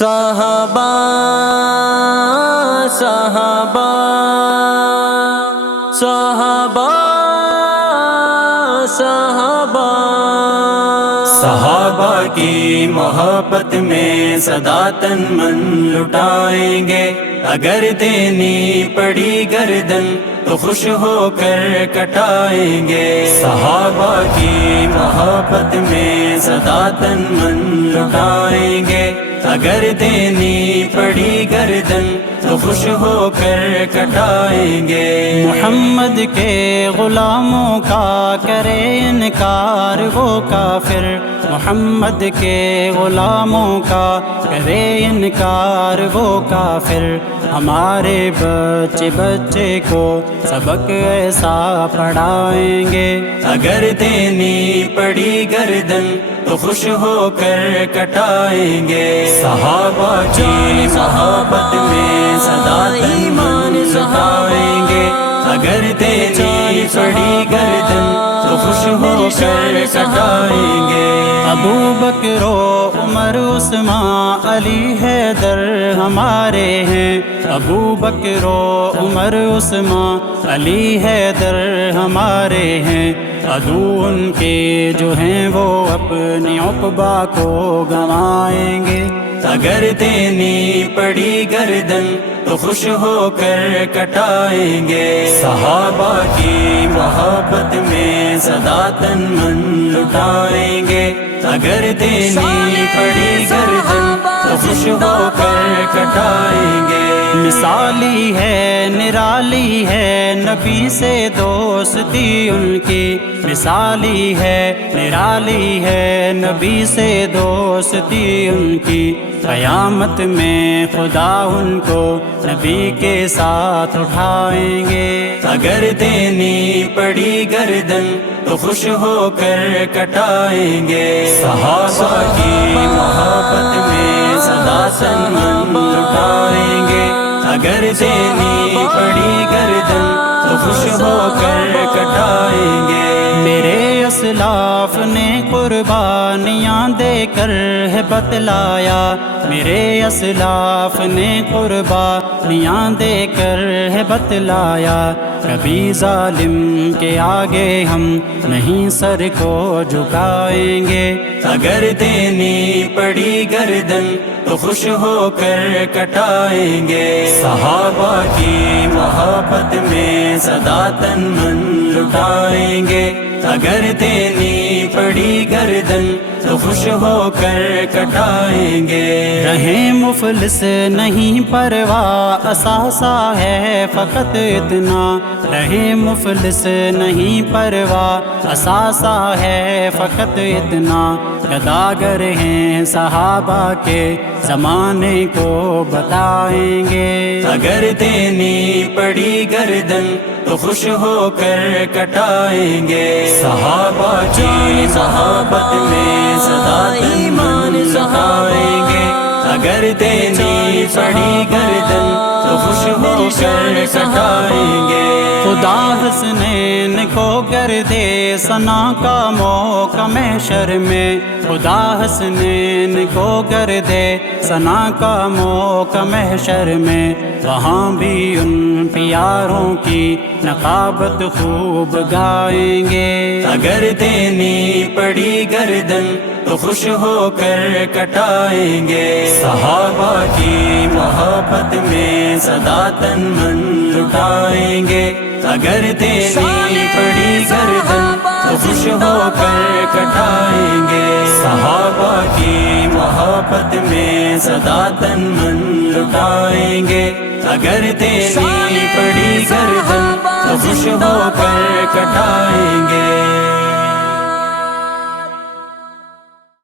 صحابہ صحابہ صحابہ صحابہ صحابہ کی محبت میں سدا تن من لٹائیں گے، اگر دینی پڑی گردن تو خوش ہو کر کٹائیں گے۔ صحابہ کی محبت میں سدا تن من لٹائیں گے، اگر دینی پڑی گردن تو خوش ہو کر کٹائیں گے۔ محمد کے غلاموں کا کرے انکار وہ کافر، محمد کے غلاموں کا کرے انکار وہ کافر، ہمارے بچے بچے کو سبق ایسا پڑھائیں گے۔ اگر دینی پڑی گردن تو خوش ہو کر کٹائیں گے۔ صحابہ کی محبت میں سدا تن من لٹائیں گے، اگر دینی پڑی گردن تو خوش ہو کر کٹائیں گے۔ ابو بکر و عمر عثمان علی حیدر ہمارے ہیں، ابو بکر و عمر عثمان علی حیدر ہمارے ہیں، عدو ان کے جو ہیں وہ اپنی عقبہ کو گنوائیں گے۔ اگر دینی پڑی گردن تو خوش ہو کر کٹائیں گے۔ صحابہ کی محبت میں سدا تن من لٹائیں گے، اگر دینی پڑی گردن تو خوش ہو کر کٹائیں گے۔ مثالی ہے نرالی ہے نبی سے دوستی ان کی، مثالی ہے نرالی ہے نبی سے دوستی ان کی، قیامت میں خدا ان کو نبی کے ساتھ اٹھائیں گے۔ اگر دینی پڑی گردن تو خوش ہو کر کٹائیں گے۔ صحابہ کی محبت میں سدا تن من لٹائیں گے، اگر دینی پڑی گردن تو خوش ہو کر کٹائیں گے۔ میرے اسلاف نے قربانیاں دے کر ہے بتلایا، میرے اسلاف نے قربانیاں دے کر ہے بتلایا، کبھی ظالم کے آگے ہم نہیں سر کو جھکائیں گے۔ اگر دینی پڑی گردن تو خوش ہو کر کٹائیں گے۔ صحابہ کی محبت میں سدا تن من لٹائیں گے، اگر دینی پڑی گردن تو خوش ہو کر کٹائیں گے۔ رہیں مفلس نہیں پرواہ اثاثہ ہے فقط اتنا، رہیں مفلس نہیں پرواہ اثاثہ ہے فقط اتنا، گداگر ہیں صحابہ کے زمانے کو بتائیں گے۔ اگر دینی پڑی گردن تو خوش ہو کر کٹائیں گے۔ صحابہ کی محبت میں سدا تن من لٹائیں گے، اگر دینی پڑی گردن تو خوش ہو کر کٹائیں گے۔ خدا حسنین کو گردے ثنا کا موقع محشر میں، خدا حسنین کو گردے ثنا کا موقع محشر میں، وہاں بھی ان پیاروں کی نقابت خوب گائیں گے۔ اگر دینی پڑی گردن تو خوش ہو کر کٹائیں گے۔ صحابہ کی محبت میں سدا تن من لٹائیں گے، اگر دینی پڑی گردن تو خوش ہو کر کٹائیں گے۔ صحابہ کی محبت میں سدا تن من لٹائیں گے، اگر دینی پڑی گردن تو خوش ہو کر کٹائیں گے۔